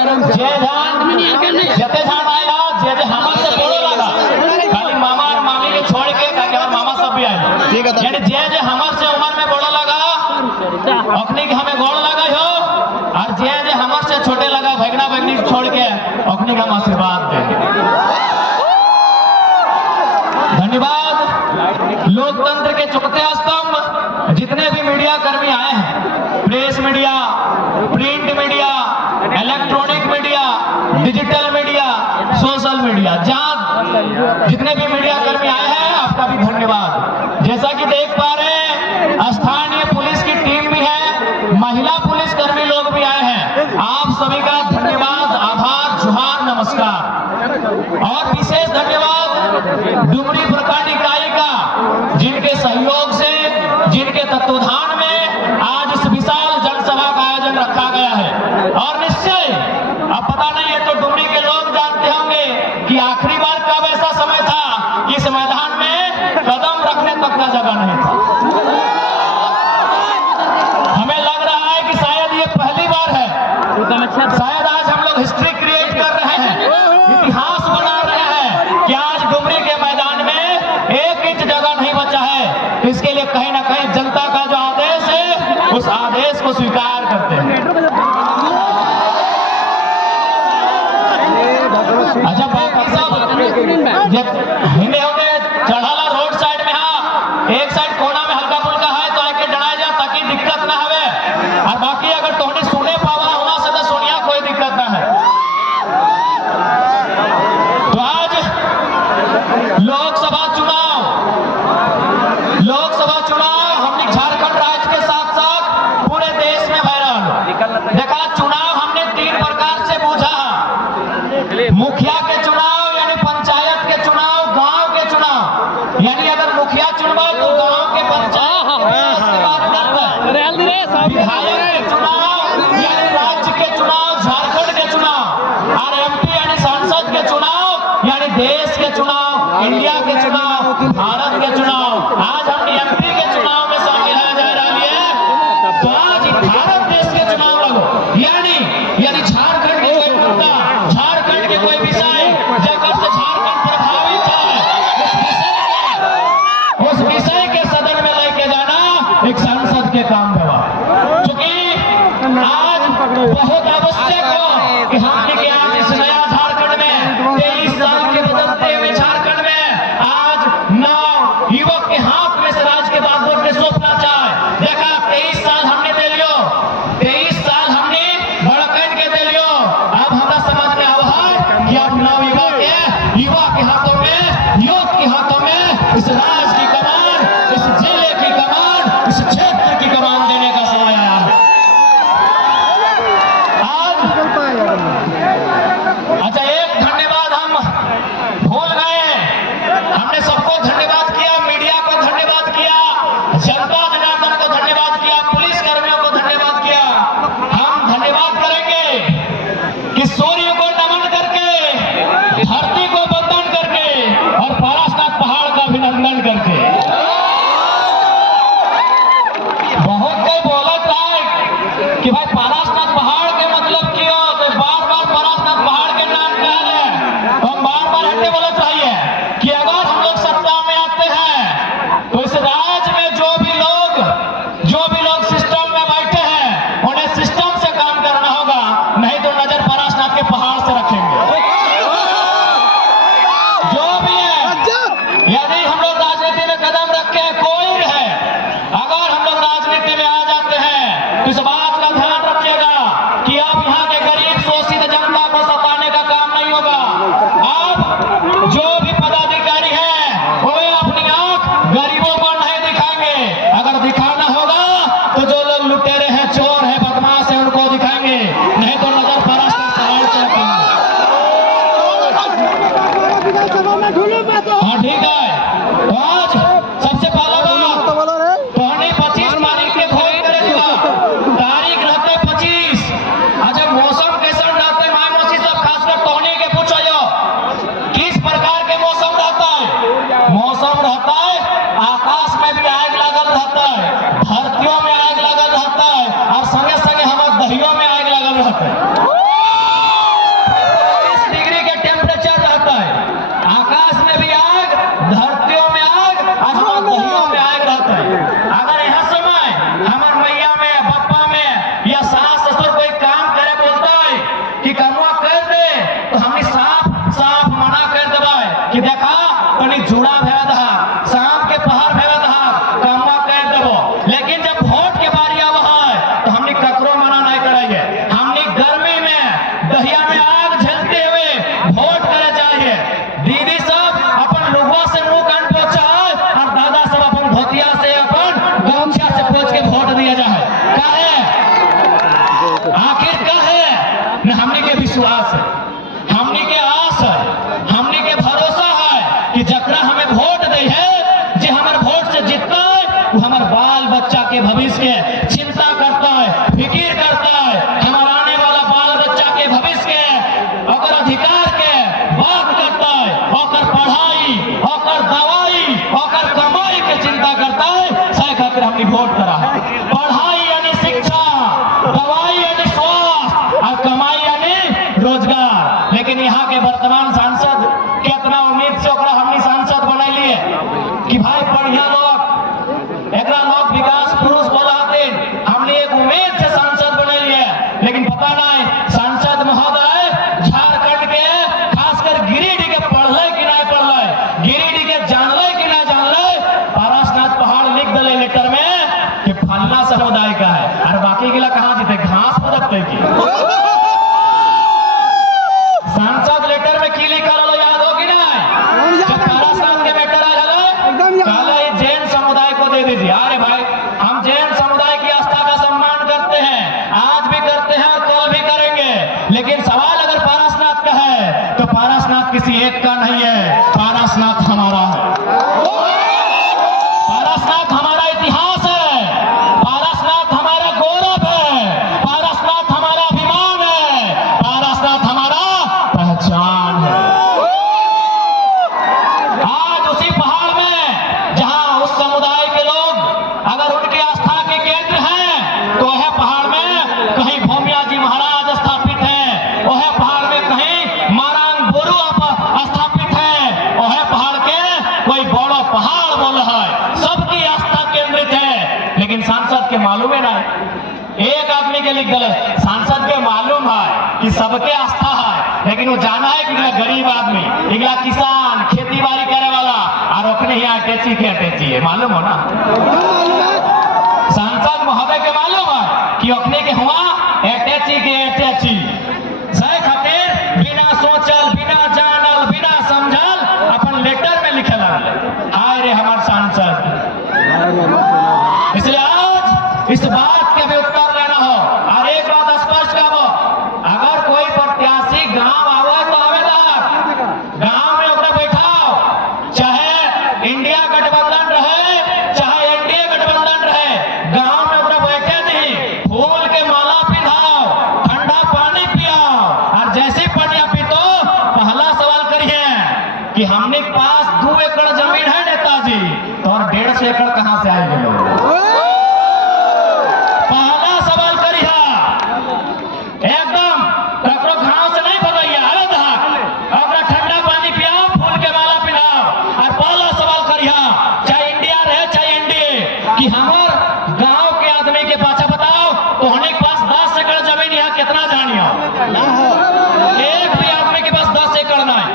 जे जते झाड़ आया जे हमर से बोले लगा खाली मामा और मामी के छोड़ के ताकि मामा सब भी आए, ठीक है। यानी जे हमर से उम्र में बोले लगा अखनी के हमें गोड़ लगा हो, और जे हमर से छोटे लगा भगना भगनी छोड़ के अखनी का हम आशीर्वाद दें। धन्यवाद। लोकतंत्र के चौथे स्तंभ जितने भी मीडिया कर्मी आए हैं, press media, print media, electronic media, digital media, social media, जहां जितने भी मीडिया कर्मी आए हैं आपका भी धन्यवाद। जैसा कि देख पा रहे हैं स्थानीय पुलिस की टीम भी है, महिला पुलिस कर्मी लोग भी आए हैं। आप सभी का धन्यवाद, आभार, जोहार, नमस्कार। और विशेष धन्यवाद डुमरी प्रखंड इकाई का, जिनके सहयोग से, जिनके तत्वाधान में आज इस विशाल जनसभा का आयोजन रखा गया है। और निश्चय अब पता नहीं है तो डुमरी के लोग जानते होंगे कि आखिरी बार कब ऐसा समय था कि इस मैदान में कदम रखने तक का जगह नहीं था। हमें लग रहा है कि शायद ये पहली बार है, शायद आज हम लोग हिस्ट्री क्रिएट कर रहे हैं, इतिहास बना रहे हैं कि आज डुमरी के मैदान में 1 इंच जगह नहीं बचा है। इसके लिए कहीं ना कहीं जनता का जो आदेश है उस आदेश को स्वीकार करते हैं। अच्छा, बाकी सब हिंदे होंगे चढ़ाला रोड साइड में, हाँ एक साइड कोना में हल्का फुल्का है तो आके डरा जा ताकि दिक्कत ना हवे, और बाकी अगर तोहनी सुने पावा होना से तो सुनिया कोई दिक्कत ना है। तो आज लोकसभा चुनाव हमने झारखंड राज्य के साथ साथ पूरे देश में भय रहा। देखा, चुनाव हमने 3 प्रकार से बूझा, मुखिया के चुनाव यानी पंचायत के चुनाव, गांव के चुनाव। यानी अगर मुखिया चुनवा तो गांव के पंचायत के बात करता है, विधायक के चुनाव यानी राज्य के चुनाव, झारखंड के चुनाव, और MP यानी सांसद के चुनाव यानी देश के चुनाव, इंडिया के चुनाव, भारत के चुनाव। आज हमने MP के चुनाव में शामिल जा रही है, तो आज भारत देश के चुनाव लगो, यानी झारखंड के कोई मुद्दा, झारखंड के कोई विषय जगह से झारखंड प्रभावित है, उस विषय के सदन में लेके जाना एक सांसद के काम हुआ। क्योंकि आज बहुत आवश्यक हो कि हमने के आज इस नया झारखंड में 23 साल के बदलते हुए झारखंड में आज 9 युवक के हाथ में स्वराज के बाद वोट ने सौंपना चाहे। देखा, 23 साल हमने दे लियो, 23 साल हमने बड़कन के दे लियो, न हमने के विश्वास है, हमने के आस है, हमने के भरोसा है कि जकरा हमें वोट दे है, जे हमारे वोट से जीतता है, वो हमारे बाल बच्चा के भविष्य के चिंता करता है, फिक्र करता है, हमारा आने वाला बाल बच्चा के भविष्य के और अधिकार के बात करता है, और पढ़ाई और दवाई और कमाई की चिंता करता है। सही खातिर हमने वोट करा है। पढ़ाई यानी शिक्षा, दवाई यानी स्वास्थ्य और कमाई यानी रोजगार। लेकिन यहाँ के वर्तमान सांसद कितना उम्मीद से हमने सांसद बनाई लिए कि भाई बढ़िया लोग एक लोग विकास पुरुष बोलाते, हमने एक उम्मीद से सांसद बनाई लिए। लेकिन पता नहीं सांसद महोदय झारखंड के खासकर गिरिडीह के पढ़ले कि नहीं पढ़ले, गिरिडीह के जानले कि नहीं जानले। पारसनाथ पहाड़ लिख दिले लेटर में कि फलना समुदाय का है, और बाकी गिला कहाँ जीते, घास पदकते की। सांसद लेटर में की लिखल हो याद हो कि नहीं? जब पारसनाथ के बेटर आए कहले जैन समुदाय को दे दीजिए। अरे भाई, हम जैन समुदाय की आस्था का सम्मान करते हैं, आज भी करते हैं और कल भी करेंगे। लेकिन सवाल अगर पारसनाथ का है तो पारसनाथ किसी एक का नहीं है, पारसनाथ हमारा है। पारसनाथ हमारा इतिहास है, पारसनाथ हमारा गौरव है, पारसनाथ हमारा अभिमान है, पारसनाथ हमारा पहचान है। आज उसी पहाड़ में जहां उस समुदाय के लोग अगर उनकी आस्था के केंद्र हैं तो वह पहाड़ में कहीं भूमिया जी महाराज स्थापित हैं, वह पहाड़ में कहीं मारांग बोरू स्थापित है, वह पहाड़ के कोई बड़ा पहाड़ बोल है, सबकी आस्था केंद्रित है। लेकिन सांसद के मालूम है नहीं, एक आदमी के लिख गए सांसद के मालूम है कि सबके आस्था है, लेकिन वो जाना है कि गरीब आदमी, इगला किसान, खेती बाड़ी करे वाला और ओखने ही अटैची के अटैची है, मालूम हो ना। सांसद महोदय के मालूम है कि ओखने के हुआ अटैची के अटैची। सही खातिर बिना सोचल, बिना जानल, बिना समझल अपन लेटर में लिखे लगले। हाय रे हमार सांसद। इसलिए आज इस बात के भी उत्तर लेना हो और एक बात स्पष्ट करो, अगर कोई प्रत्याशी गांव आवे तो आवेदार गांव में ओकरा बैठाओ, चाहे इंडिया गठबंधन रहे चाहे एनडीए गठबंधन रहे, गांव में ओकरा बैठे नहीं, फूल के माला पिधाओ, ठंडा पानी पियाओ, और जैसे पानी पीतो पहला सवाल करिए कि हमने पास 2 एकड़ जमीन है नेताजी, तो और 150 एकड़ कहां से आए लोग? पहला सवाल करिए, एकदम ककरो घाव से नहीं भगैया, अरे अपना ठंडा पानी पियाओ, फूल के माला पिलाओ। और पहला सवाल करिए, चाहे इंडिया रहे चाहे एनडीए, कि हमार गांव के आदमी के पाछा बताओ तो हमारे पास 10 एकड़ जमीन यहाँ कितना जानियो? एक भी आदमी के पास 10 एकड़ नहीं।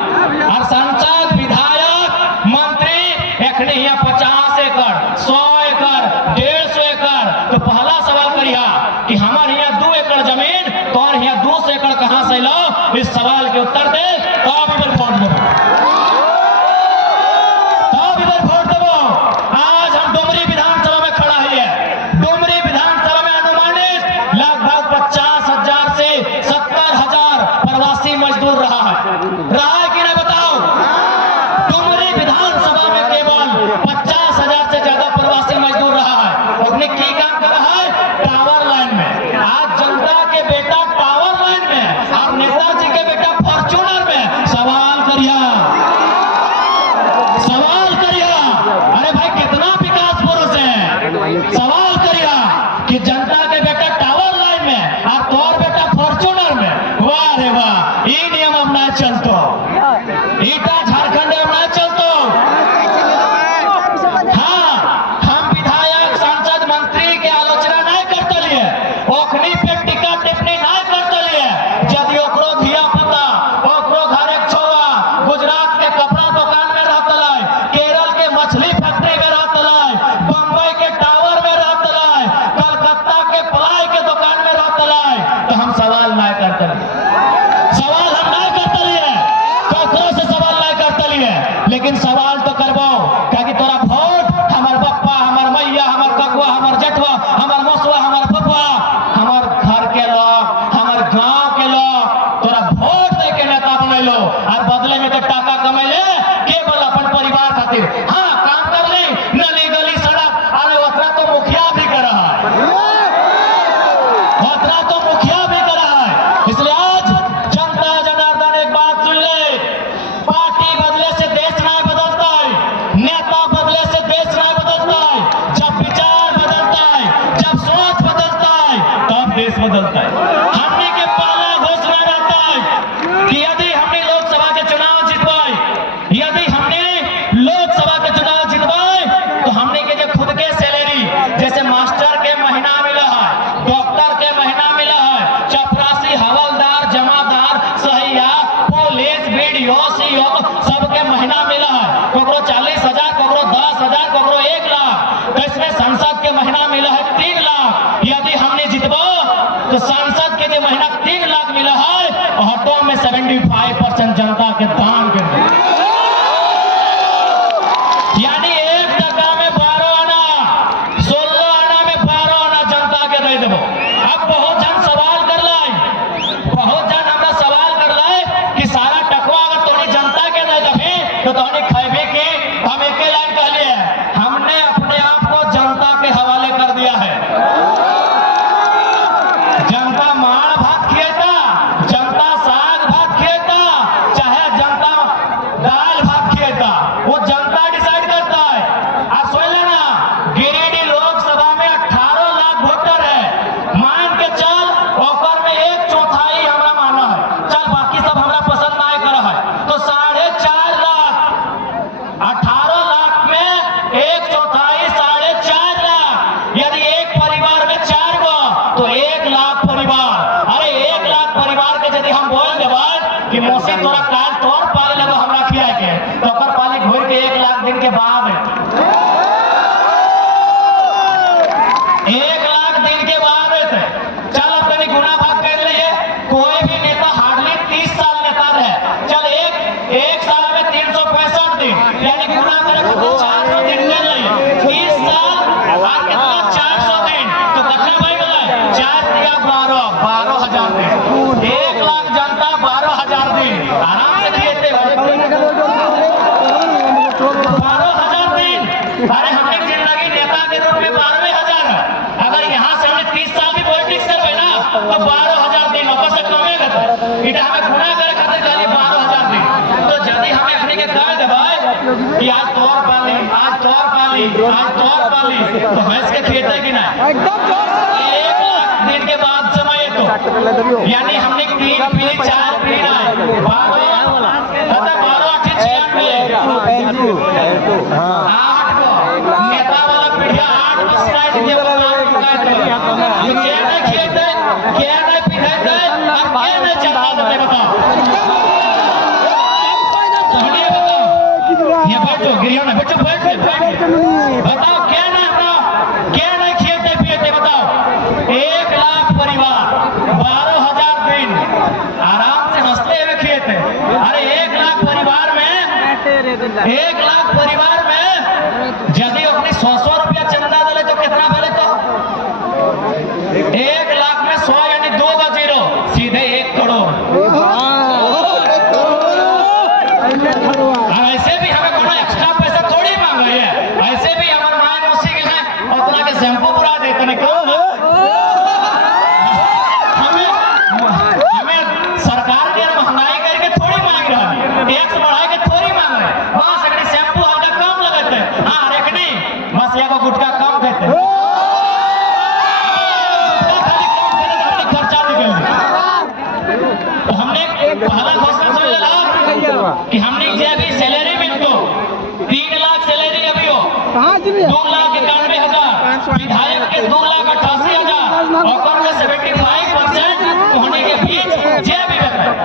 और सांसद, विधायक, मंत्री एखने यहाँ 50 एकड़, 100 एकड़, 150 एकड़। तो पहला सवाल करिए कि हमारे यहाँ 2 एकड़ जमीन तो और यहाँ 200 एकड़ कहां से लो? इस सवाल के उत्तर दे तो आप इधर वोट दो, तब इधर वोट दो। आज हम डुमरी विधानसभा में खड़ा है, डुमरी विधानसभा में अनुमानित लगभग 50,000 से 70,000 प्रवासी मजदूर रहा है कि नहीं बताओ? डुमरी विधानसभा में केवल 50,000 से ज्यादा प्रवासी मजदूर रहा है। उसने की काम करा है? टावर लाइन में। आज जनता के बेटा टावर लाइन में और नेताजी के बेटा फॉर्च्यूनर में। सवाल करिए, सवाल करिए, अरे भाई कितना विकास पुरुष है? सवाल करिए कि जनता के बेटा टावर लाइन में और तोर बेटा फॉर्च्यूनर में। वाह रे वाह, ये नियम अब ना चलतो, ईटा झारखंड में ना चलतो। हाँ, हम विधायक, सांसद, मंत्री के आलोचना नहीं करते लिए, ओखनी पे टिका टिप्पणी नहीं करते लिए। यदि ओकरो धिया पुता, ओकरो घर एक छौआ गुजरात के कपड़ा दुकान में रहता है, केरल के मछली फैक्ट्री में रहता है, बम्बई के टावर में रहता है, कलकत्ता के पलाई के दुकान में रहता है, तो हम सवाल नहीं करते लिए। सवाल हम नहीं करते लिए, ककरो से सवाल नहीं करते लिए। लेकिन सवाल तो करबो, क्योंकि तोरा वोट हमार बप्पा, हमार मैया, हमार ककुआ, हमार जटवा, हमार मसुआ, हमार फुफा, हमार घर के लोग, हमार गांव के लोग, खातिर हाँ काम कर ले, नली गली सड़क, अरे उतना तो मुखिया भी कर रहा है, उतना तो मुखिया भी कर रहा है। इसलिए आज जनता जनार्दन एक बात सुन ले, पार्टी बदले से देश नहीं बदलता है, नेता बदले से देश नहीं बदलता है। जब विचार बदलता है, जब सोच बदलता है, तब देश बदलता है। हमने के पहला घोषणा रहता है कि यदि हमने लोकसभा के चुनाव जितवाए, यदि हमने लोकसभा के चुनाव जितवाए, तो हमने के जो खुद के सैलरी, जैसे मास्टर के महीना मिला है, डॉक्टर के महीना मिला है, चपरासी, हवलदार, जमादार, सहिया, पुलिस, बीडीओ, सीओ, सबके महीना मिला है। ककरो 40,000, ककरो 10,000, ककरो 1 लाख। तो इसमें संसद के महीना मिला है 3 लाख। यदि हमने जितबो तो संसद के जो महीना 3 लाख मिला है, हटो में 75% जनता के दान कर दे, यानी 1 टका में 12 आना, 16 आना में 12 आना जनता के दे देबो। अब बहुत जन सवाल कर लाए, बहुत जन हमरा सवाल कर लाए कि सारा टकवा अगर तोनी जनता के दे देबे तो तोनी खैबे के। हम एक लाइन कह लिए, हमने अपने आप को जनता के हवाले कर दिया है। जनता माड़ भात खिएता, जनता साग भात खिएता, चाहे जनता दाल भात खिएता, वो जनता डिसाइड करता है। आज सुन लेना, गिरिडीह लोकसभा में 18 लाख वोटर है, मान के चल ओकर में 1/4 हमरा माना है, चल बाकी सब हमरा पसंद नहीं कर है, तो 4.5 लाख, 18 लाख में 1/4 4.5 लाख। यदि एक परिवार में 4 गो तो 1 लाख परिवार। अरे 1 लाख परिवार के यदि हम बोल देबा कि मौसी तोरा काल तोड़ पाले लगो हमरा खिया के, तो ओकर पाली घूर के 1 लाख दिन के बाद 1 लाख दिन के बाद चल अब तनी गुना भाग कर लिए। कोई भी नेता हार्डली 30 साल नेता रहे, चल एक साल में 365 दिन, यानी गुना करे तो 400 दिन कर लिए, 30 साल और कितना 400 दिन, तो कितना भाई बोला 4 दिया 12,000 दिन, 1 लाख जनता 12,000 दिन आराम से खेते 12,000 दिन। अरे हमने जिंदगी नेता के रूप में 12,000 है, अगर यहाँ से हमने 30 साल भी पॉलिटिक्स करबे ना तो 12,000 दिन ऊपर से कमे गए, इटा हमें गुना करे खातिर खाली 12,000 दिन। तो यदि हमें अपने के कह देबे कि आज तोर पाली, आज तोर पाली, आज तोर पाली, तो भैंस के खेते कि नहीं, 1 लाख दिन के बाद समय तो यानी हमने 3 पीढ़ी 4 पीढ़ी 12 8 नेता वाला पीढ़िया 8 बस दिए क्या नहीं खेते, क्या नहीं पीते और क्या नहीं चलता देते, बताओ ये बैठो गिरिया ना बैठो, बैठ बताओ क्या नहीं अपना, क्या नहीं खेते पिएते, बताओ 1 लाख परिवार 12,000 दिन आराम से हंसते हुए खेते। अरे 1 लाख परिवार में 1 लाख परिवार में यदि अपनी 100 रुपया चंदा दले तो कितना भले, तो 1 लाख में 100 यानी 2 का 0 सीधे 1 करोड़। ऐसे भी हमें कोई एक्स्ट्रा पैसा थोड़ी मांग रही है, ऐसे भी हमारे माँ मौसी के लिए उतना के शैम्पू बुरा देते नहीं, क्यों हमें सरकार के महंगाई करके थोड़ी मांग रहा है, टैक्स बढ़ाई के थोड़ी मांग रहे हैं, वहां से शैम्पू हल्का कम लगाते हैं, हाँ रेखनी बस या गुटका कम देते हैं, खर्चा निकल। तो हमने पहला घोषणा सुन लेला कि हमने जे अभी सैलरी मिलतो 3 लाख सैलरी अभी हो, 2,91,000 विधायक के 2,88,000 और के 75% होने के बीच जे भी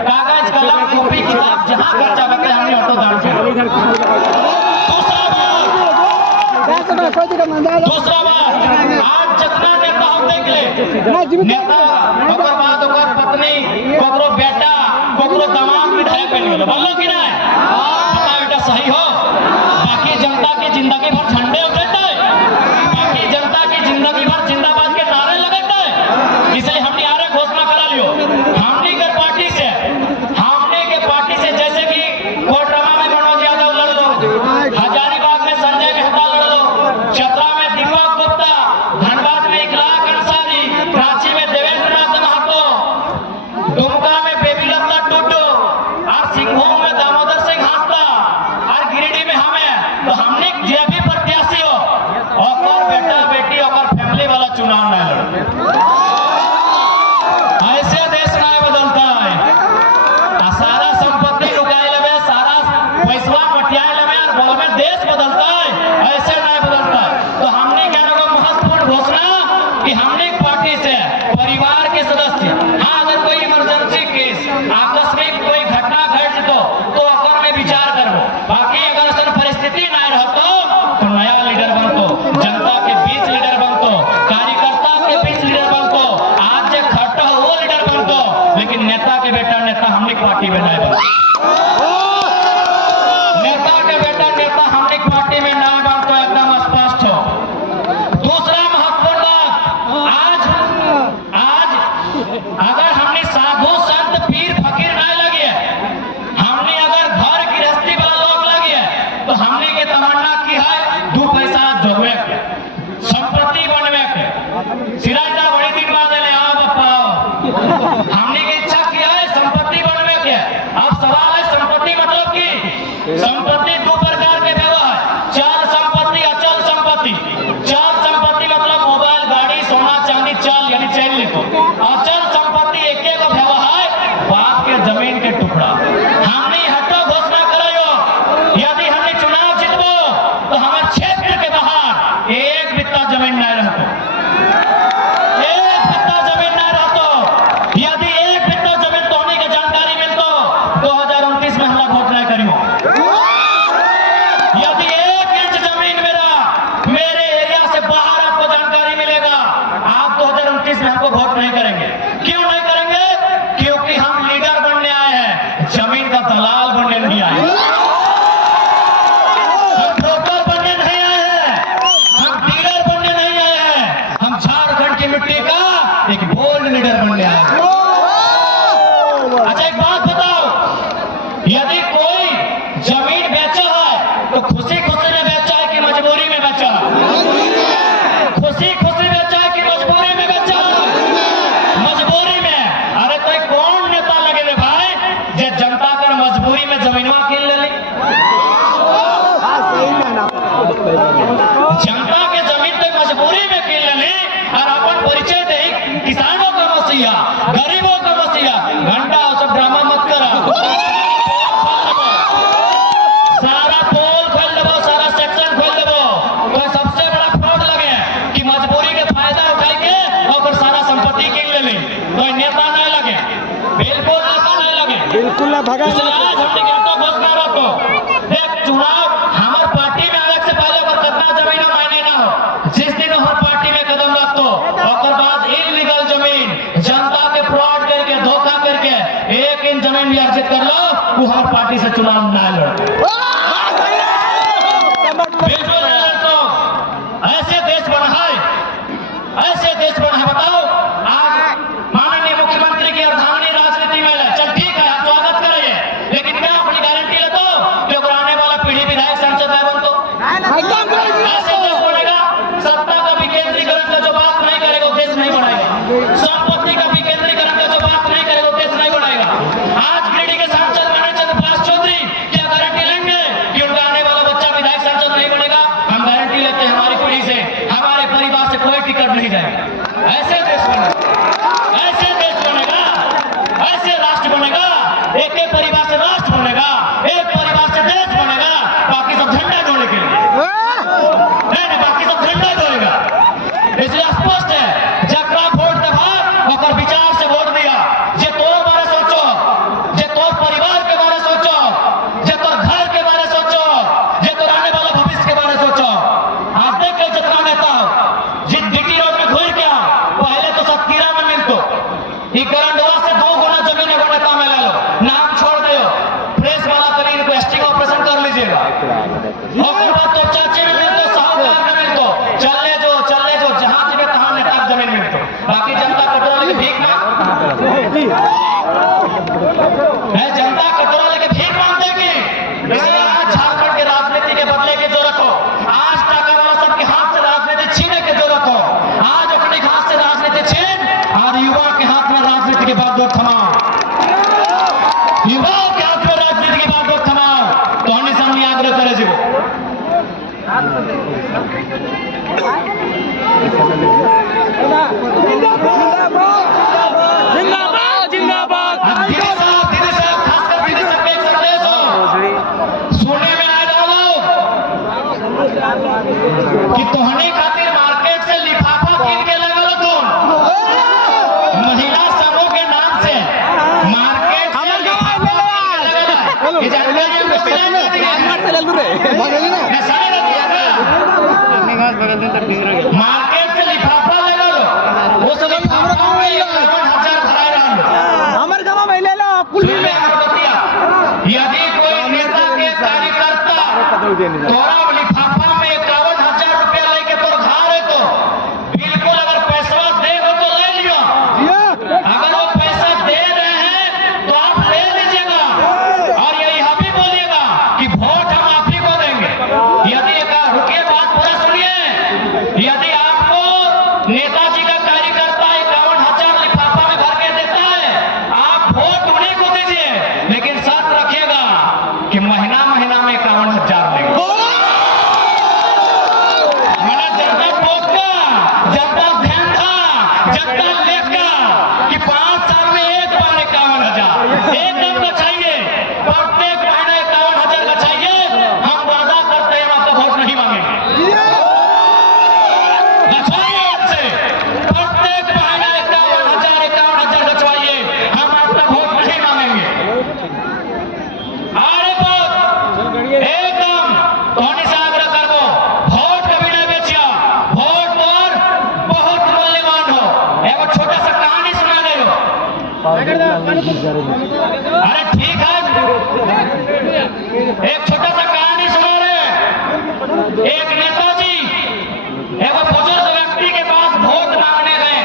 कागज कलम कॉपी किताब जहां खर्चा करते हमने ऑटो दान किया। दूसरा बात आज जितना नेता हम देख ले, नेता ओकर बाद ओकर पत्नी, ककरो बेटा, ककरो दामाद विधायक बन गेल, बोलो कि नहीं, बता बेटा सही हो। बाकी जनता की जिंदगी भर झंडे उठेते, बाकी जनता की जिंदगी भर जिंदाबाद के नारे लगेते, इसलिए हमने आरे घोषणा करा लियो हमने के पार्टी से जैसे कि कोटरमा में मनोज यादव लड़ लो, हजारीबाग हमने पार्टी में नहीं बना। नेता के बेटा नेता हमने पार्टी में ना बन तो एकदम स्पष्ट हो। दूसरा महत्वपूर्ण बात, आज अगर हमने साधु संत पीर फकीर नहीं लगी है, हमने अगर घर गृहस्थी वाला लोग लगी है, तो हमने के तमन्ना की है 2 पैसा जोड़वे के, संपत्ति बनवे के। सिराजदा बड़ी दिन बाद ले आओ बापा, हमने की इच्छा की है संपत्ति बनवे के। अब सवाल है संपत्ति मतलब की? संपत्ति 2 प्रकार के भेवा है, चल संपत्ति, अचल संपत्ति। चल संपत्ति मतलब मोबाइल, गाड़ी, सोना चांदी, चल यानी चल लिखो। अचल संपत्ति एक एक भेवा है बाप के जमीन के टुकड़ा। हमने हटो घोषणा करो, यदि हमने चुनाव जीतबो तो हमारे क्षेत्र के बाहर 1 बित्ता जमीन नहीं रहतो, 1 बित्ता जमीन नहीं रहतो। यदि 1 बित्ता जमीन तो होने की जानकारी मिलतो 2029 में हमरा वोट नहीं करियो। यदि 1 इंच जमीन मेरे एरिया से बाहर आपको जानकारी मिलेगा, आप 2029 में हमको वोट नहीं करेंगे। क्यों नहीं करेंगे? क्योंकि हम लीडर बनने आए हैं, जमीन का दलाल बनने नहीं आए हैं। हम ब्रोकर बनने नहीं आए हैं, हम डीलर बनने नहीं आए हैं। हम झारखंड की मिट्टी का एक बोल्ड लीडर बनने आए हैं। अच्छा एक बात बताओ, यदि कोई जमीन बेचा है तो खुशी खुशी में बेचा है कि मजबूरी में बेचा है? खुशी खुशी बेचा है कि मजबूरी में बेचा है? मजबूरी में। अरे कोई कौन नेता लगे रे भाई जे जनता कर मजबूरी में जमीनवा कीन ले ली? जनता के जमीन तो मजबूरी में कीन ले ली और अपन परिचय दे किसानों का मसीहा, गरीबों का मसीहा। घंटा सब ड्रामा मत करा, सारा पोल खोल देबो, सारा सेक्शन खोल देबो। तो सबसे बड़ा फ्रॉड लगे कि मजबूरी के फायदा उठाई के और सारा संपत्ति कीन ले ली। कोई नेता नहीं लगे, बिल्कुल नेता नहीं लगे, बिल्कुल ना भगा। इसलिए आज हमने क्या तो घोषणा रखो, देख चुनाव हमार पार्टी में आने से पहले अगर कितना जमीन मायने ना हो, जिस दिन हमार पार्टी में कदम रखतो और बाद इलीगल जमीन जनता के फ्रॉड करके धोखा करके 1 इंच जमीन भी अर्जित कर लो, वो हमार पार्टी से चुनाव ना लड़ो। बिल्कुल नहीं लड़तो। ऐसे देश बना है, ऐसे देश बना है। बताओ आज माननीय मुख्यमंत्री की अर्धांगिनी राजनीति में है, चल ठीक है आप स्वागत करिए, लेकिन क्या अपनी गारंटी लेते हो कि आने वाला पीढ़ी विधायक सांसद है बनतो? ऐसे देश बनेगा? सत्ता का विकेंद्रीकरण का जो बात नहीं करेगा वो देश नहीं बढ़ेगा। संपत्ति का विकेंद्रीकरण का जो बात नहीं करेगा वो देश नहीं बढ़ेगा। आज गिरिडीह के सांसद माननीय चंद्रपाल चौधरी क्या गारंटी लेंगे कि उनका आने वाला बच्चा विधायक सांसद नहीं बनेगा? हम गारंटी लेते हैं हमारी पीढ़ी से, हमारे परिवार से कोई टिकट नहीं जाएगा। ऐसे देश बनेगा, ऐसे देश बनेगा, ऐसे राष्ट्र बनेगा। एक एक परिवार से राष्ट्र बनेगा, एक परिवार से देश बनेगा। बाकी सब झंडा जोड़ने के लिए नहीं, बाकी सब झंडा जोड़ेगा। इसलिए स्पष्ट है, जकरा वोट देबा ओकर विचार से वोट दिया। जे तोर बारे सोचो, जे तोर परिवार के बारे सोचो, जे तोर घर के बारे सोचो, जे तोर आने वाला भविष्य के बारे सोचो। आज देख के जितना नेता हो जिस डिटी रोड में घूर के आओ, पहले तो सतकीरा में मिलतो, ई करंडवा से 2 गुना जमीन एगो नेता में ले लो, नाम छोड़ दो, प्रेस वाला कहीं इन्वेस्टिंग ऑपरेशन कर लीजिएगा। और बाद तो चाची में मिलतो, साहूकार में मिलतो, चलने जो जहां जगह तहां नेता जमीन मिलतो। बाकी जनता कटोरा लेके भीख मांग है, जनता कटोरा लेके भीख मांगते की। इसलिए आज झारखंड के राजनीति के बदले की जरूरत हो। आज टाका वाला सबके हाथ से राजनीति छीने की जरूरत हो। आज अपने हाथ से राजनीति छीन और युवा के हाथ में राजनीति की बागडोर थमाओ, युवाओं के हाथ में राजनीति की बागडोर थमाओ। तो हमने सामने आग्रह करे जीवो जिंदाबाद जिंदाबाद। दीदी साहब खासकर दीदी साहब एक संदेश हो सुनने में आए लोग कि तोहनी खातिर मार्केट से लिफाफा कीन के लगल तुम महिला समूह के नाम से मार्केट से लिफाफा कीन के लगल। ये जानकारी हम किसी ने नहीं दी है, मार्केट से लिफाफा लगल, वो सब लिफाफा में 51,000 भरा रहा। हमारे गाँव में ले लो कुल तोरा लिफाफा में 51,000 रुपया लेके तोर घर है तो बिल्कुल अगर पैसा दे हो तो ले लियो। अगर वो पैसा दे रहे हैं तो आप ले लीजिएगा और यह भी बोलिएगा कि वोट हम आप ही को देंगे। यदि रुकिए, बात पूरा सुनिए। यदि आपको नेताजी का कार्यकर्ता 51,000 लिफाफा में भर के देता है, आप वोट उन्हीं को दीजिए, लेकिन शर्त रखिएगा कि महीना महीना में 51,000 देंगे। मेरा जनता पोसगा, जनता ध्यान था, जनता लेगा कि 5 साल में एक बार 51,000 एकदम बचाइए। प्रत्येक महीने 51,000 बचाइए। हम वादा करते हैं, हम आपका वोट नहीं मांगेंगे। बचवाइए आपसे, प्रत्येक महीने 51,000 बचवाइए, हम आपका वोट नहीं मांगेंगे। अरे बहुत एकदम तोहनी से आग्रह करबो, वोट कभी नहीं बेचिया। वोट और बहुत मूल्यवान हो। एगो छोटा सा कहानी सुना दे हो। अरे ठीक है, एक छोटा सा कहानी सुना रहे। एक नेताजी एगो बुजुर्ग व्यक्ति के पास वोट मांगने गए।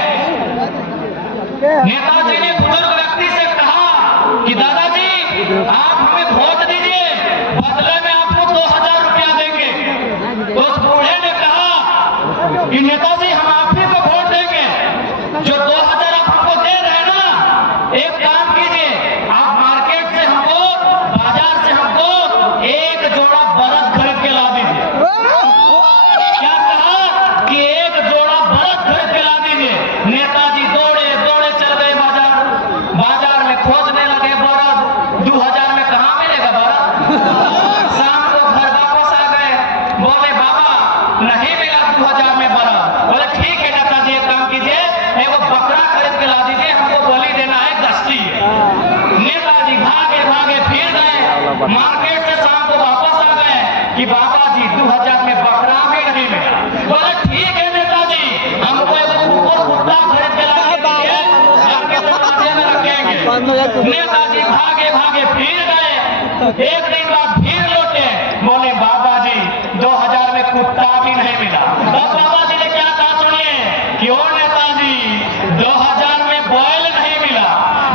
नेताजी ने बुजुर्ग व्यक्ति से कहा कि दादाजी आप हमें वोट दीजिए, बदले में आपको 2,000 रुपया देंगे। तो उस बूढ़े ने कहा कि नेताजी हम आप ही को वोट देंगे। जो 2,000 आप हमको दे रहे हैं ना, एक काम कीजिए, आप मार्केट से हमको, बाजार से हमको एक जोड़ा बरस खरीद के ला दीजिए। क्या कहा कि एक जोड़ा बरस खरीद के ला दीजिए। नेताजी दौड़े दौड़े चल गए बाजार में, खोजने लगे बरस। 2,000 में कहाँ मिलेगा बरस? शाम को घर वापस आ गए, बोले बाबा नहीं मिला 2,000 में बरस। बोले ठीक है नेताजी, एक काम कीजिए, एगो बकरा खरीद के ला दीजिए, हमको बलि देना है, गश्ती है। नेताजी भागे भागे फिर गए मार्केट से, शाम को वापस आ गए कि बाबा जी 2,000 में बकरा भी नहीं मिला। बोले ठीक है नेताजी, हमको एगो कुत्ता खरीद के ला दीजिए, आपके दरवाजे में रखेंगे। नेताजी भागे भागे फिर गए। एक दिन बाद फिर लौटे, बोले बाबा जी 2,000 में कुत्ता भी नहीं मिला। अब बाबा जी ने क्या कहा सुनिए कि ओ नेताजी 2,000 में बैल नहीं मिला,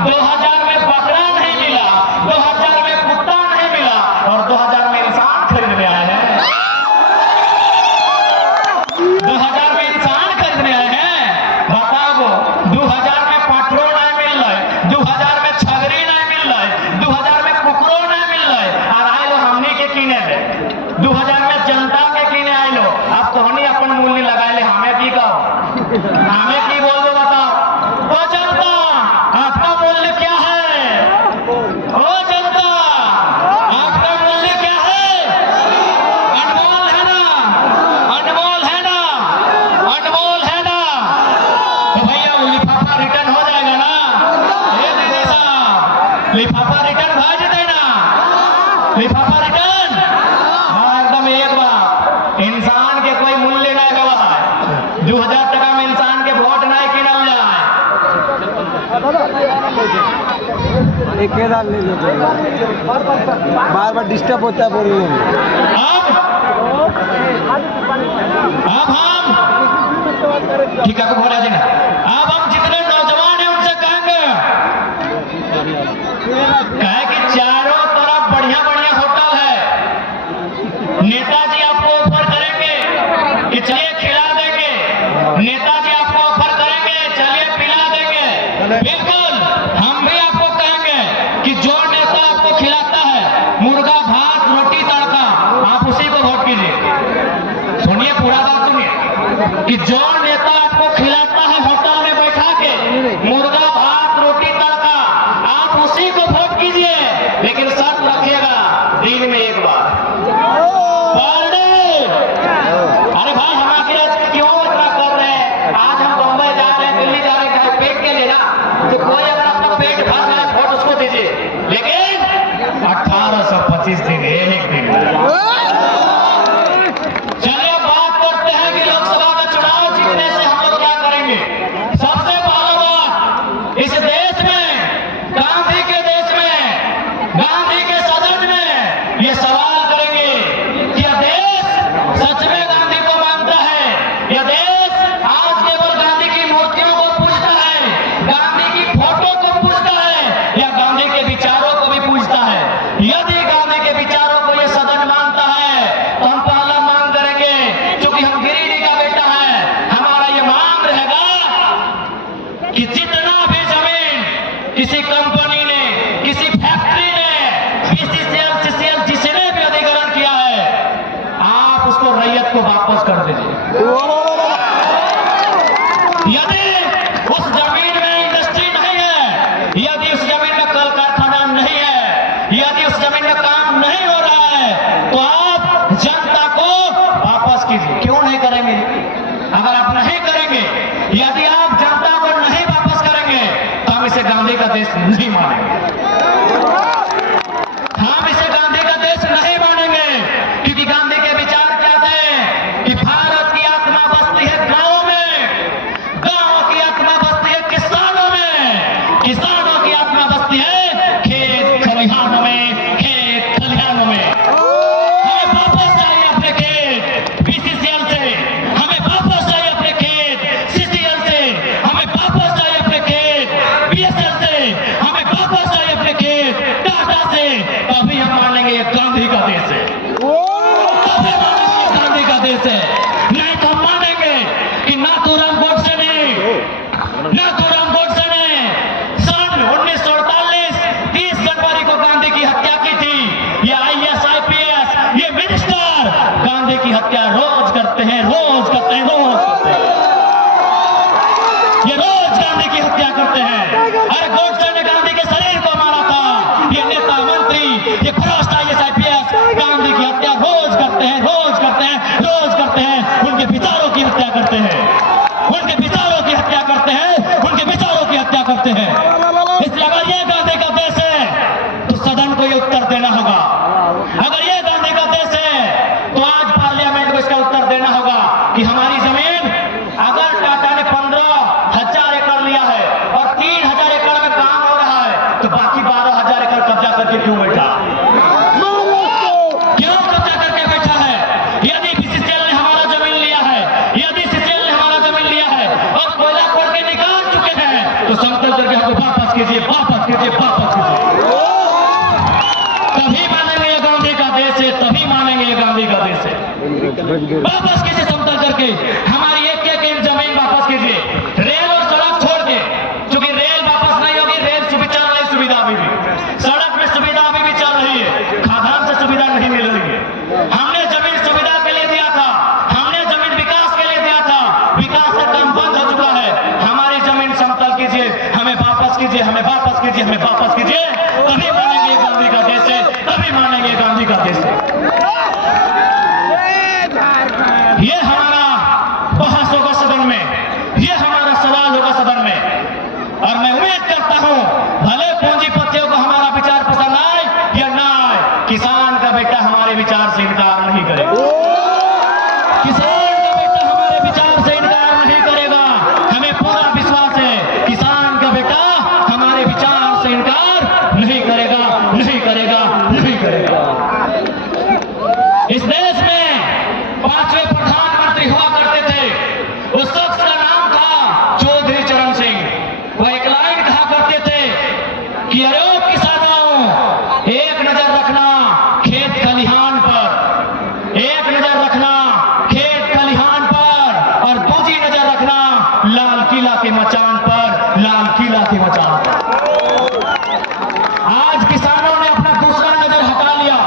2,000 में बकरा नहीं मिला, 2,000 में कुत्ता नहीं मिला, और 2,000 में इंसान खरीदने आए हैं। 2,000 में इंसान खरीदने आए हैं। बताओ 2,000 में पाठरो नहीं मिल रहा, 2,000 में छगरी नहीं मिल रहा, 2,000 में कुकरो नहीं मिल रहा, और आए लो हमनी के किने दे। 2,000 में जनता के किने आए लो। अब तोहनी अपन मूल्य लगाए ले, हमें की कहो, हमें की बोल दो, बताओ। ओ जनता, आपका मूल्य क्या है? ओ जनता, आपका मूल्य क्या है? अनमोल है ना, अनमोल है ना, अनमोल है ना। तो भैया वो लिफाफा रिटर्न हो जाएगा ना? ये दीदी साहब, लिफाफा रिटर्न भेज देना, लिफाफा रिटर्न। हाँ एकदम एक बार, इंसान के कोई मूल्य नहीं गवा है। 2,000 टका में इंसान के वोट नहीं किनल जाए। एक केदार ले लो, बार बार डिस्टर्ब होता है बोलने में। अब हम ठीक है बोला जी ना, अब हम जितने नौजवान हैं उनसे कहेंगे कि चारों तरफ बढ़िया बढ़िया होटल है। नेताजी आपको ऑफर करेंगे कि चलिए खिला देंगे, नेताजी आपको ऑफर करेंगे चलिए पिला देंगे। बिल्कुल हम भी आपको कहेंगे कि जो नेता आपको खिलाता है मुर्गा भात रोटी तड़का, आप उसी को वोट कीजिए। सुनिए पूरा बात सुनिए कि जो नेता आपको खिलाता है होटल में बैठा के मुर्गा भात रोटी तड़का, आप उसी को वोट कीजिए, लेकिन शर्त रखिएगा दिन में एक बार। पर डे, अरे भाई हम आखिर आज क्यों इतना कर रहे हैं? आज हम बम्बई जा रहे हैं, दिल्ली जा रहे हैं, पेट के लेना, तो कोई अगर अपना पेट भर रहा है वोट उसको दीजिए, लेकिन 1825 दिन एक दिन। चलिए बात करते हैं कि लोकसभा का चुनाव जीतने से हम लोग क्या करेंगे। सबसे पहला बात, इस देश में, गांधी के देश में, गांधी के सदन में ये सवाल करेंगे कि वापस कीजिए समतल करके, हमारी एक एक इंच जमीन वापस कीजिए, रेल और सड़क छोड़ के, क्योंकि रेल वापस नहीं होगी, रेल चल रही सुविधा अभी भी, सड़क में सुविधा अभी भी चल रही है, खादान से सुविधा नहीं मिल रही है। हमने जमीन सुविधा के लिए दिया था, हमने जमीन विकास के लिए दिया था, विकास का काम बंद हो चुका है। हमारी जमीन समतल कीजिए, हमें वापस कीजिए, हमें वापस कीजिए, हमें वापस कीजिए, तभी मानेंगे गांधी का देश है, तभी मानेंगे गांधी का देश है। ये हमारा बहस होगा सदन में, ये हमारा सवाल होगा सदन में, और मैं उम्मीद करता हूं भले पूंजीपतियों को हमारा विचार पसंद आए या ना आए, किसान का बेटा हमारे विचार से इनकार नहीं करेगा, किसान का बेटा हमारे विचार से इनकार नहीं करेगा। हमें पूरा विश्वास है, किसान का बेटा हमारे विचार से इनकार नहीं करेगा, नहीं करेगा, नहीं करेगा। इस देश में 5वें प्रधानमंत्री हुआ करते थे, उस शख्स का नाम था चौधरी चरण सिंह। वो एक लाइन कहा करते थे कि अरे किसानों, एक नजर रखना खेत खलिहान पर, एक नजर रखना खेत खलिहान पर, और दूसरी नजर रखना लाल किला के मचान पर, लाल किला के मचान पर। आज किसानों ने अपना दूसरा नजर हटा लिया,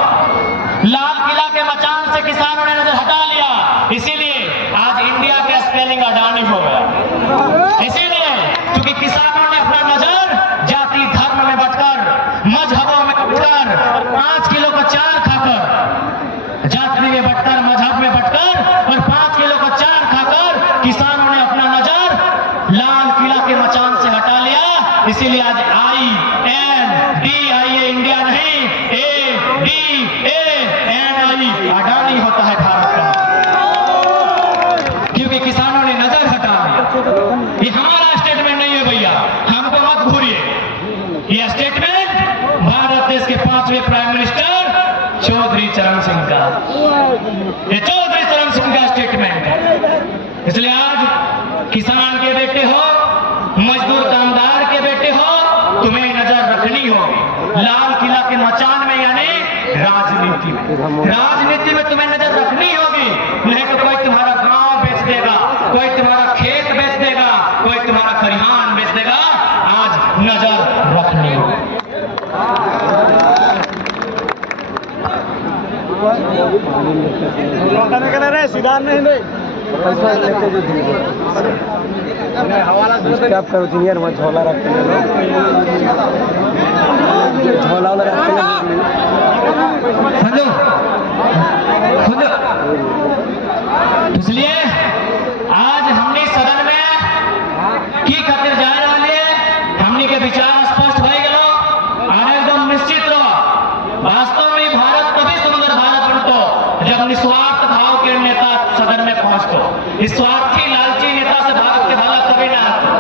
लाल किला के मचान से किसानों ने नजर हटा लिया, इसीलिए आज इंडिया का स्पेलिंग अडानी हो गया। इसीलिए क्योंकि किसानों ने अपना नजर जाति धर्म में बंटकर, मजहबों में बंटकर, 5 किलो का चार खाकर, जाति में बंटकर, मजहब में बंटकर और 5 किलो का चार खाकर किसानों ने अपना नजर लाल किला के मचान से हटा लिया। इसीलिए आज INDIA इंडिया नहीं, ADANI अडानी होता है भारत का, क्योंकि किसानों ने नजर हटा लिया। ये हमारा स्टेटमेंट नहीं है भैया, हमको मत घूरिए, ये स्टेटमेंट भारत देश के 5वें प्राइम मिनिस्टर चौधरी चरण सिंह का, ये चौधरी चरण सिंह का स्टेटमेंट है। इसलिए आज किसान के बेटे हो, मजदूर कामदार के बेटे हो, तुम्हें नजर रखनी होगी लाल किला के मचान में, यानी राजनीति में। राजनीति में तुम्हें नजर रखनी होगी, नहीं तो कोई तुम्हारा गांव बेच देगा, कोई तुम्हारा खेत बेच देगा, कोई तुम्हारा खलिहान बेच देगा। आज नजर रखनी होगी। सीधा नहीं डिस्टर्ब करो इंजीनियर, वहाँ झोला रखते हैं, झोला वाला रखते हैं। समझो समझो। इसलिए आज हमने सदन में की खातिर जाए वाले हमने के विचार स्पष्ट हो गए और एकदम निश्चित रहो, वास्तव में भारत तभी सुंदर भारत बनतो जब निस्वार्थ भाव के नेता सदन में पहुंचतो। इस स्वार्थी लालची नेता से भारत के भला कभी ना होता।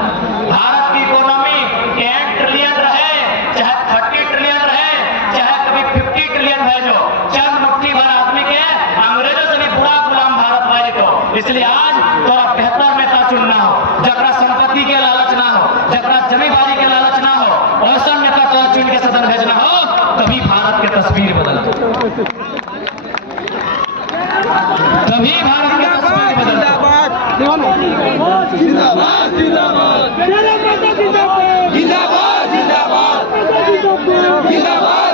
भारत की इकोनॉमी 10 ट्रिलियन रहे, चाहे 30 ट्रिलियन रहे, चाहे कभी 50 ट्रिलियन है, जो चंद मुट्ठी भर आदमी के अंग्रेजों से भी बुरा गुलाम भारत भाई को। इसलिए आज थोड़ा बेहतर नेता चुनना हो, जकरा संपत्ति के लालच ना हो, जकरा जमींदारी के लालच ना हो, ऐसा नेता को चुन के सदन भेजना हो, तभी भारत की तस्वीर बदलती, तभी भारत की तस्वीर बदलती। जिंदाबाद जिंदाबाद जिंदाबाद जिंदाबाद जिंदाबाद जिंदाबाद जिंदाबाद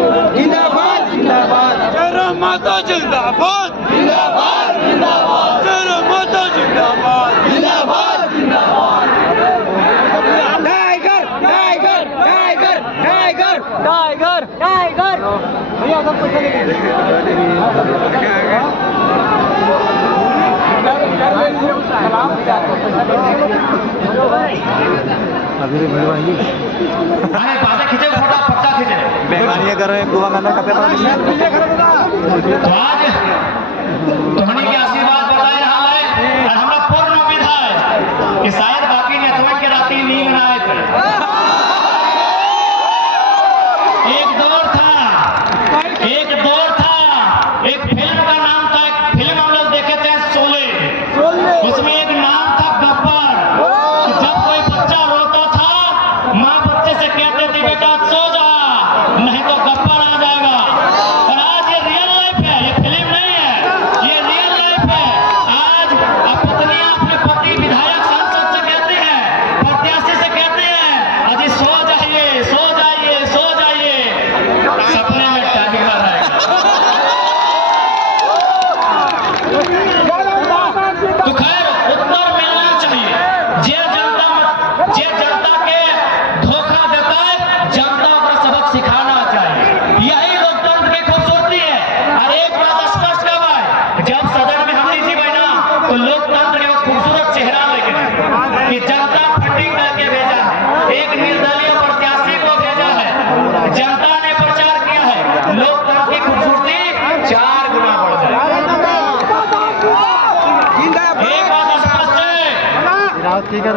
जिंदाबाद जिंदाबाद जय माता जिंदाबाद जिंदाबाद जिंदाबाद जय माता जिंदाबाद जिंदाबाद जिंदाबाद tiger tiger tiger tiger tiger tiger भैया सब कुछ अभी भिड़वाइए, अरे बातें खींचे, फोटा पक्का खींचे, बेमानियाँ कर रहे हैं, गोवा गाना करते तो आज तोहनी के आशीर्वाद बताए रहा है और हमरा पूर्ण उम्मीद है कि शायद बाकी नेतृत्व के राती नींद ना आए थे। एक दौर था, एक फिल्म का नाम था, एक फिल्म हम लोग देखे थे शोले, उसमें एक नाम था गब्बर। जब कोई बच्चा रोता था, माँ बच्चे से कहते थे बेटा सो जा, नहीं तो गब्बर आ जाएगा। और आज ये रियल लाइफ है, ये फिल्म नहीं है।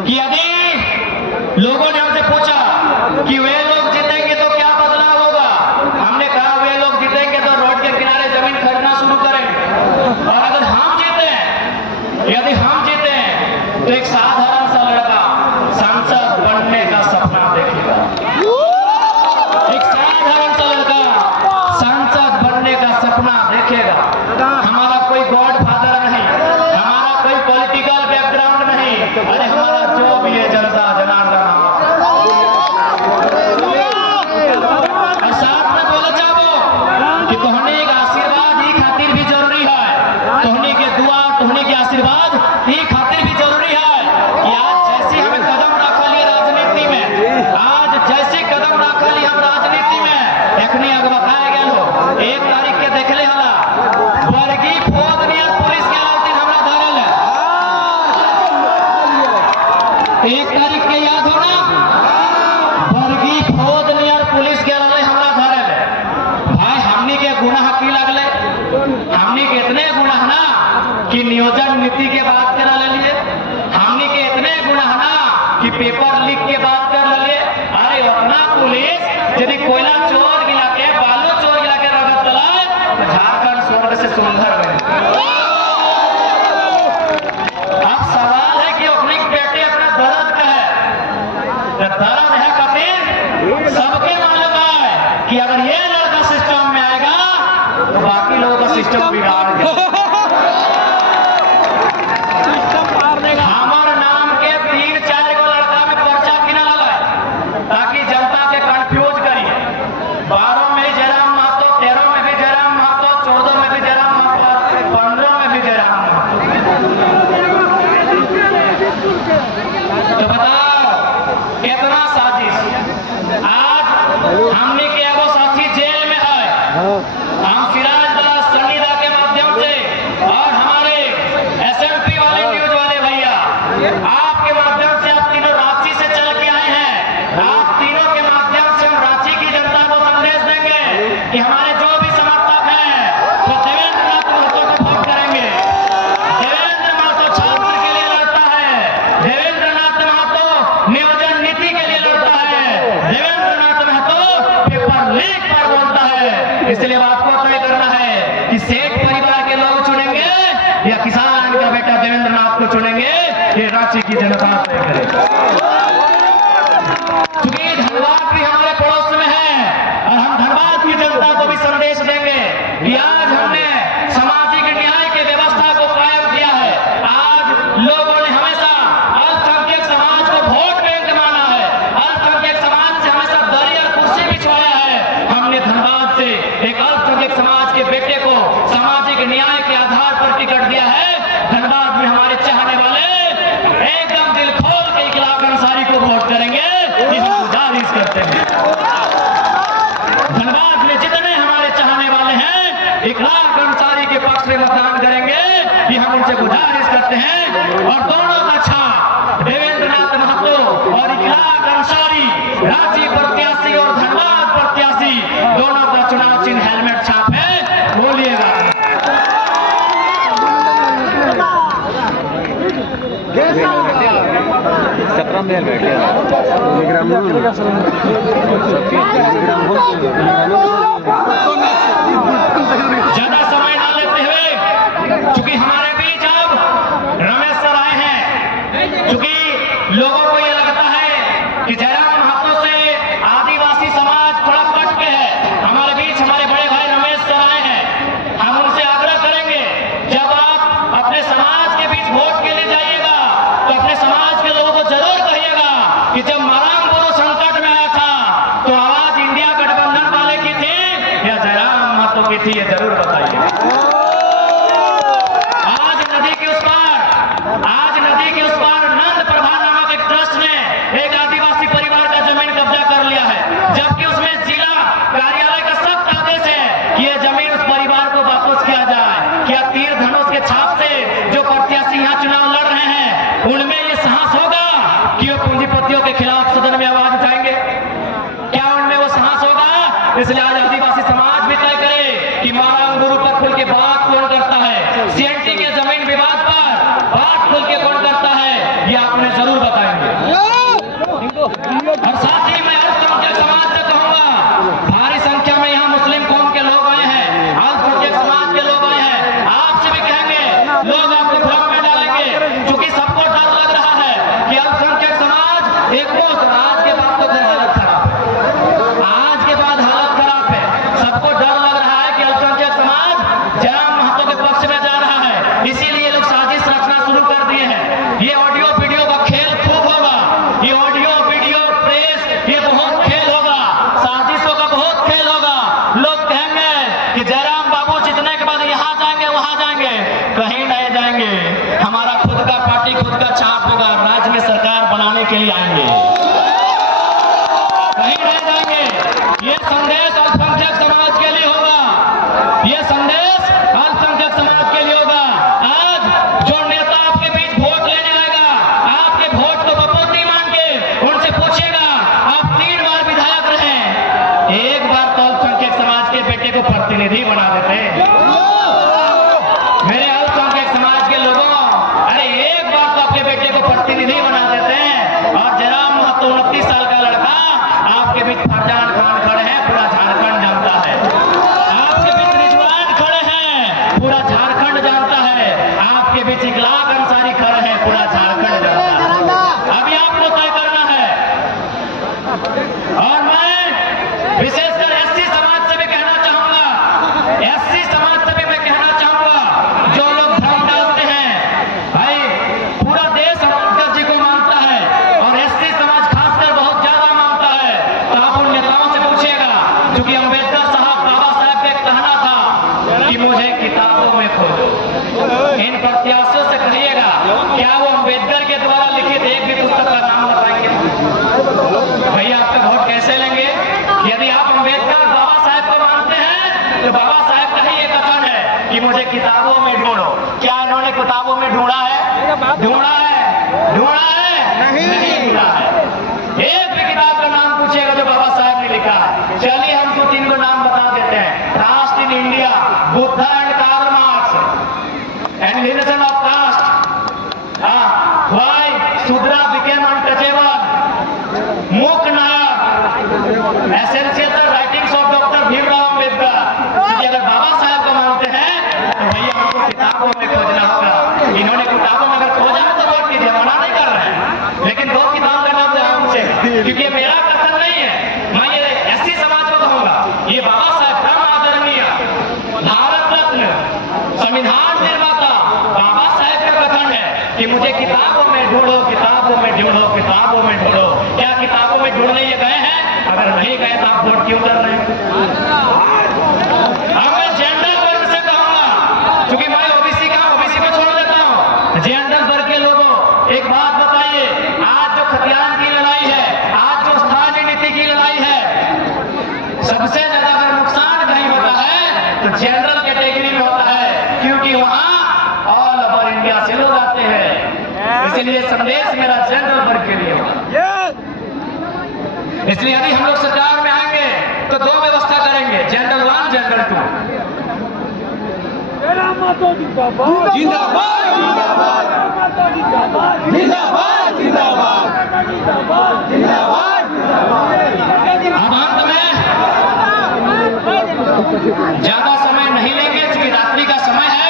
कि यदि लोगों ने हमसे पूछा कि वे लोग जीतेंगे तो क्या बदलाव होगा, हमने कहा वे लोग जीतेंगे तो रोड के किनारे जमीन खरीदना शुरू करेंगे। और अगर हम जीते हैं, यदि हम जीते हैं तो एक साधारण सा लड़का सांसद बनने का सपना देखेगा। एक साधारण सा लड़का सांसद बनने का सपना देखेगा। हमारा कोई गॉड फादर नहीं, हमारा कोई पॉलिटिकल बैकग्राउंड नहीं, अरे हमारा जो भी है जनता जनार्दन। और साथ में बोले चाहो कि तोहने एक आशीर्वाद ही खातिर भी जरूरी है, तोहने के दुआ तोहने के आशीर्वाद ही खातिर भी जरूरी है कि आज जैसे हमें कदम रखा लिए राजनीति में, आज जैसे कदम रखा लिए हम राजनीति में एखनी अग बताया गया हो 1 तारीख के देखले हला वर्गी फोद नियर पुलिस के लालटेन हमरा धरल है। 1 तारीख के याद हो ना, वर्गी फोद नियर पुलिस के लाले हमरा धरल है। भाई हमनी के गुनाह की लगले, हमनी के इतने गुनाह ना कि नियोजन नीति के बात करा ले लिए, हमनी के इतने गुनाह ना कि पेपर लीक के बात कर ले। अरे उतना पुलिस यदि कोयला चोर गिला के बालू चोर गिला के रगत तलाए तो झारखंड स्वर्ग से सुंदर बने। अब सवाल है कि अपने बेटे अपना दर्द का है, तो दर्द है खातिर सबके मालूम है कि अगर ये लड़का सिस्टम में आएगा तो बाकी लोगों का सिस्टम बिगाड़ देगा। हमारे नाम के 3-4 गो लड़का में पर्चा किना लगा ताकि जनता के कंफ्यूज करिए। 12 में जयराम महतो, 13 में भी जयराम महतो, 14 में भी जयराम महतो, 15 में भी जयराम महतो। तो बताओ कितना साजिश। आज हमने के एगो साथी जेल में है, हम सिराज दास सन्नीदा के माध्यम से और हमारे SMP वाले न्यूज वाले भैया आपके माध्यम से, आप तीनों रांची से चल के आए हैं, आप तीनों के माध्यम से हम रांची की जनता को संदेश देंगे कि हमारे जो भी समर्थक हैं वो देवेंद्र नाथ महतो को वोट करेंगे। देवेंद्र महतो छात्र के लिए लड़ता है, देवेंद्र नाथ महतो नियोजन नीति के लिए लड़ता है, देवेंद्र नाथ महतो पेपर लीक पर बोलता है। इसलिए आपको तय करना है कि सेठ परिवार के लोग चुनेंगे या किसान का बेटा देवेंद्र नाथ को चुनेंगे, ये रांची की जनता तय करेगी। क्योंकि धनबाद भी हमारे पड़ोस में है और हम धनबाद की जनता को भी संदेश देंगे कि आज हमने सामाजिक न्याय की व्यवस्था को कायम किया है। आज लोगों ने हमेशा अल्पसंख्यक समाज को वोट बैंक माना है, अल्पसंख्यक समाज से हमेशा दरी और कुर्सी भी छोड़ा है। हमने धनबाद से एक अल्पसंख्यक समाज के बेटे को सामाजिक न्याय के आधार पर टिकट दिया है। धनबाद में हमारे चाहने वाले एकदम दिल खोल के इकलाक अंसारी को वोट करेंगे, ये हम गुजारिश करते हैं। धनबाद में जितने हमारे चाहने वाले हैं इकलाक अंसारी के पक्ष में मतदान करेंगे, ये हम उनसे गुजारिश करते हैं। और दोनों का छाप देवेंद्र नाथ महतो और इकलाक अंसारी, रांची प्रत्याशी और धनबाद प्रत्याशी, दोनों का चुनाव चिन्ह हेलमेट छाप है, बोलिएगा। ज्यादा समय ना लेते हुए, चूंकि हमारे बीच अब रमेश सर आए हैं, चूंकि लोगों को यह लगता है कि जयराम महतो से आदिवासी समाज थोड़ा कट के है, हमारे बीच हमारे बड़े भाई रमेश सर आए हैं। हम उनसे आग्रह करेंगे जब आप अपने समाज के बीच वोट के लिए जाइएगा तो अपने समाज के लोगों को जरूर कहिएगा कि जब माराम बोरो संकट में आया था तो आवाज इंडिया गठबंधन वाले की थी या जयराम महतो की थी, ये जरूर बताइए। आज नदी के उस पार नंद प्रभा नामक एक ट्रस्ट ने एक आदिवासी परिवार का जमीन कब्जा कर लिया है, जबकि उसमें जिला कार्यालय का सख्त आदेश है कि यह जमीन उस परिवार को वापस किया जाए। क्या तीर धनुष के छाप से जो प्रत्याशी यहाँ चुनाव लड़ रहे हैं उनमें ये साहस होगा कि वो पूंजीपतियों के खिलाफ सदन में आवाज उठाएंगे? क्या उनमें वो साहस होगा? इसलिए आज आदिवासी समाज भी तय करे कि माराम गुरु पर खुल के बात कौन करता है, CNT के जमीन विवाद पर बात खुल के कौन करता है, ये आपने जरूर बताएंगे। और साथ ही मैं अल्पसंख्यक समाज से कहूंगा, भारी संख्या में यहाँ मुस्लिम कौम के लोग आए हैं, अल्पसंख्यक समाज के लोग आए हैं, आपसे भी कहेंगे, लोग आपको भ्रम में डालेंगे, क्योंकि सबको डर लग रहा है कि अल्पसंख्यक समाज एक मुश्त, आज के बाद तो फिर हालत खराब है, आज के बाद हालत खराब है, सबको डर लग रहा है कि अल्पसंख्यक समाज जयराम महतो के पक्ष में जा रहा है, इसीलिए लोग साजिश रचना शुरू कर दिए हैं। ये ऑडियो वीडियो का खेल खूब होगा, ये ऑडियो वीडियो प्रेस, ये बहुत खेल होगा, साजिशों का बहुत खेल होगा। लोग कहेंगे कि जयराम बाबू जीतने के बाद यहाँ जाएंगे वहां जाएंगे, कहीं नहीं जाएंगे, हमारा खुद का पार्टी खुद का छाप होगा, राज्य में सरकार बनाने के लिए आएंगे, कहीं नहीं जाएंगे। ये संदेश अल्पसंख्यक समाज के लिए होगा, ये संदेश अल्पसंख्यक समाज के लिए होगा। आज जो नेता आपके बीच वोट लेने आएगा, आपके वोट को बपोती मान के उनसे पूछेगा, आप 3 बार विधायक रहे, एक बार तो अल्पसंख्यक समाज के बेटे को प्रतिनिधि बना देते। मेरे अल्पसंख्यक समाज के लोगों, अरे एक बार तो अपने बेटे को प्रतिनिधि बना देते हैं। और जयराम महतो 29 साल का लड़का आपके बीच फरजान खान खड़े हैं, पूरा झारखंड जानता है, आपके बीच रिजवान खड़े हैं, पूरा झारखंड जानता है, आपके बीच इखलाक अंसारी खड़े हैं, पूरा झारखंड जानता है। अभी आपको तय करना है। और मैं विशेषकर एससी समाज से भी कहना चाहूंगा, एससी समाज से भी मैं कहना चाहूंगा, जो लोग भ्रम डालते हैं, भाई पूरा देश अम्बेडकर जी को मानता है और एससी समाज खासकर बहुत ज्यादा मानता है, तो आप उन नेताओं से पूछिएगा, क्योंकि अम्बेडकर साहब, बाबा साहब का कहना था कि मुझे किताबों में खोजो। इन प्रत्याशियों से कहिएगा, क्या वो अम्बेडकर के द्वारा लिखित एक भी पुस्तक का नाम बताएंगे? भैया आपका वोट कैसे लेंगे? यदि आप अम्बेडकर बाबा साहब को मानते हैं, तो बाबा साहब का ही ये कथन है कि मुझे किताबों में ढूंढो। क्या इन्होंने किताबों में ढूंढा है? ढूंढा है? ढूंढा है? नहीं ढूंढा है। एक भी किताब का नाम पूछेगा जो बाबा साहब ने लिखा है। चलिए हम 2-3 को नाम बता देते हैं। Caste in India, Buddha and Karl Marx, elimination of caste, why Shudra became untouchable, Mook Nayak, essential writings of doctor Bhimrao Ambedkar. क्योंकि अगर बाबा साहब को मानते हैं तो भैया हमको किताबों में खोजना होगा। इन्होंने किताबों में अगर खोजा तो वोट कीजिए, मना नहीं कर रहे हैं, लेकिन 2 किताब का नाम जरा पूछेगा, क्योंकि मेरा कथन नहीं है, मैं ये एससी समाज को कहूंगा, ये बाबा साहब परम आदरणीय भारत रत्न संविधान निर्माता बाबा साहब का कथन है कि मुझे किताबों में ढूंढो, किताबों में ढूंढो, किताबों में ढूंढो। क्या किताबों में ढूंढने ये गए हैं? अगर नहीं गए तो आप वोट क्यों कर रहे हैं? अब मैं जेंडर वर्ग से कहूंगा, क्योंकि मैं ओबीसी का, ओबीसी को छोड़ देता हूं। जेंडर वर्ग के लोगों, एक बात बताइए, आज जो खतियान की लड़ाई है, आज जो स्थानीय नीति की लड़ाई है, सबसे ज्यादा अगर नुकसान कहीं होता है तो जनरल कैटेगरी में होता है, क्योंकि वहां ऑल ओवर इंडिया से लोग आते हैं। इसलिए संदेश मेरा जनरल वर्ग के लिए होगा। इसलिए यदि हम लोग सरकार में आएंगे तो 2 व्यवस्था करेंगे, जनरल 1, जनरल 2। जिंदाबाद जिंदाबाद जिंदाबाद जिंदाबाद जिंदाबाद जिंदाबाद। अब अंत में ज्यादा समय नहीं लेंगे, क्योंकि रात्रि का समय है।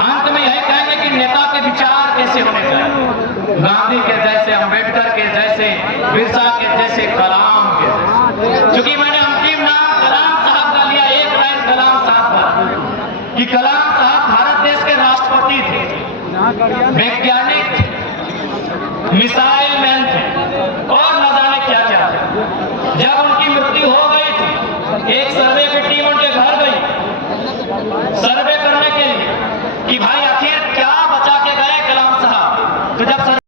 अंत में यही कहेंगे कि नेता के विचार कैसे होने चाहिए, गांधी के जैसे, अम्बेडकर के जैसे, बिरसा के जैसे, कलाम के जैसे। क्योंकि मैंने अंतिम नाम कलाम साहब का लिया, एक लाइन कलाम साहब का, कि कलाम साहब भारत देश के राष्ट्रपति थे, वैज्ञानिक थे, मिसाइल मैन थे और न जाने क्या क्या थे। जब उनकी मृत्यु हो गई थी, एक सर्वे